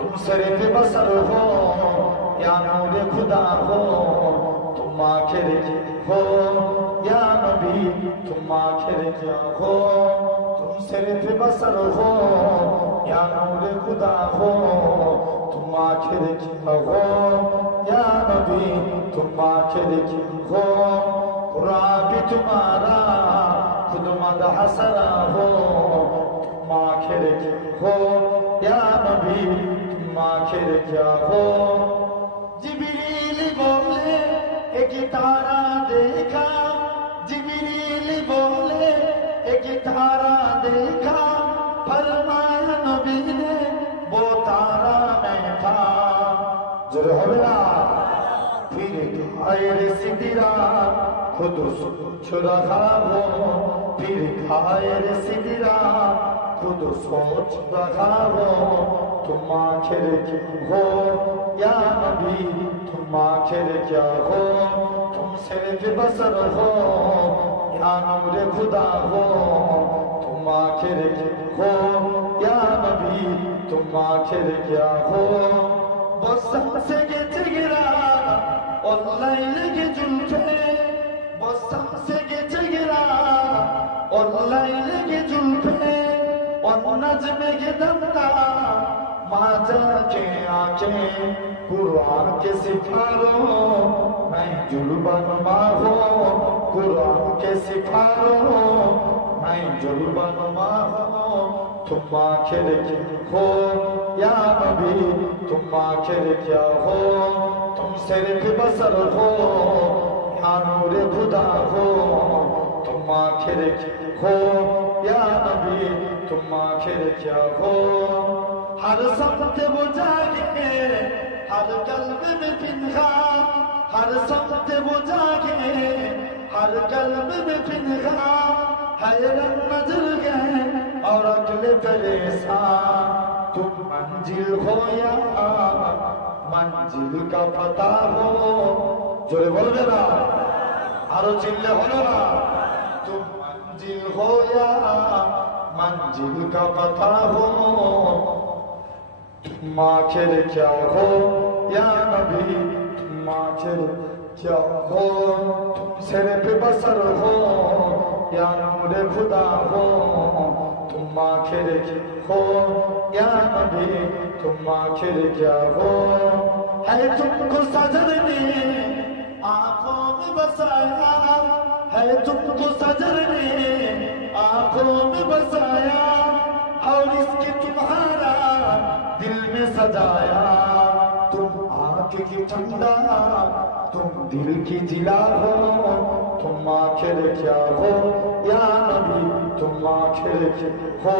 تم صرف بصر ہو یا نور خدا ہو، تم آخر ہو یا نبی، تم آخر کیا ہو؟ تم صرف بصر ہو یا نور خدا ہو، تم آخر کیا ہو یا نبی، تم آخر کیا ہو؟ قرآن بھی تمہارا خود مدح سرا ہو، تم آخر کیا ہو یا نبی، تم آخر کیا ہو؟ جبریل بولے ایک تارا دیکھا، جبریل بولے ایک تارا دیکھا، فرمایا نبی نے وہ تارا میں تھا، جو ہویا پھر غیر سدرا خود سوچ رہا ہو، پھر غیر سدرا خود سوچ رہا ہو، تم آخر کیا ہو یا نبی، تم آخر کیا ہو؟ تم صرف بصر ہو یا نور خدا ہو، تم آخر کیا ہو یا نبی، تم آخر کیا ہو؟ وہ سب سے گچ گرا اور لیل کی زلفیں، وہ سب سے گچ گرا اور لیل کی زلفیں، اور نجم کے دمتا ماں جا کے آنکھیں، قرآن کے سپاروں میں جلوہ نما ہوں، قرآن کے سپاروں میں جلوہ نما ہوں، تم آخر کیا ہو یا نبی، تم آخر کیا ہو؟ تم صرف بصر ہو یا نور خدا ہو، تم آخر کیا ہو یا نبی، تم آخر کیا ہو؟ ہر سمت وہ جاگے ہر قلب میں پنہاں، ہر سمت وہ جاگے ہر قلب میں پنہاں، حیرت نظر گئے اور عقل پریشان، تم منزل ہو یا منزل کا پتہ ہو؟ جوڑے بول میرا آرو چلے ہو نا، تم منزل ہو یا منزل کا پتہ ہو، تم آخر کیا ہو یا نبی، تم آخر کیا ہو؟ تم صرف بصر ہو یا نور خدا ہو، تم آخر کیا ہو یا نبی، تم آخر کیا ہو؟ ہے تم کو سجر نے آنکھوں میں بسایا، ہے تم کو سجر نے آنکھوں میں بسایا، اور اس کی تمہارا دل میں سجایا، تم آنکھ کی ٹھنڈا تم دل کی جلا ہو، تم آخر کیا ہو یا نبی، تم آخر کیا ہو؟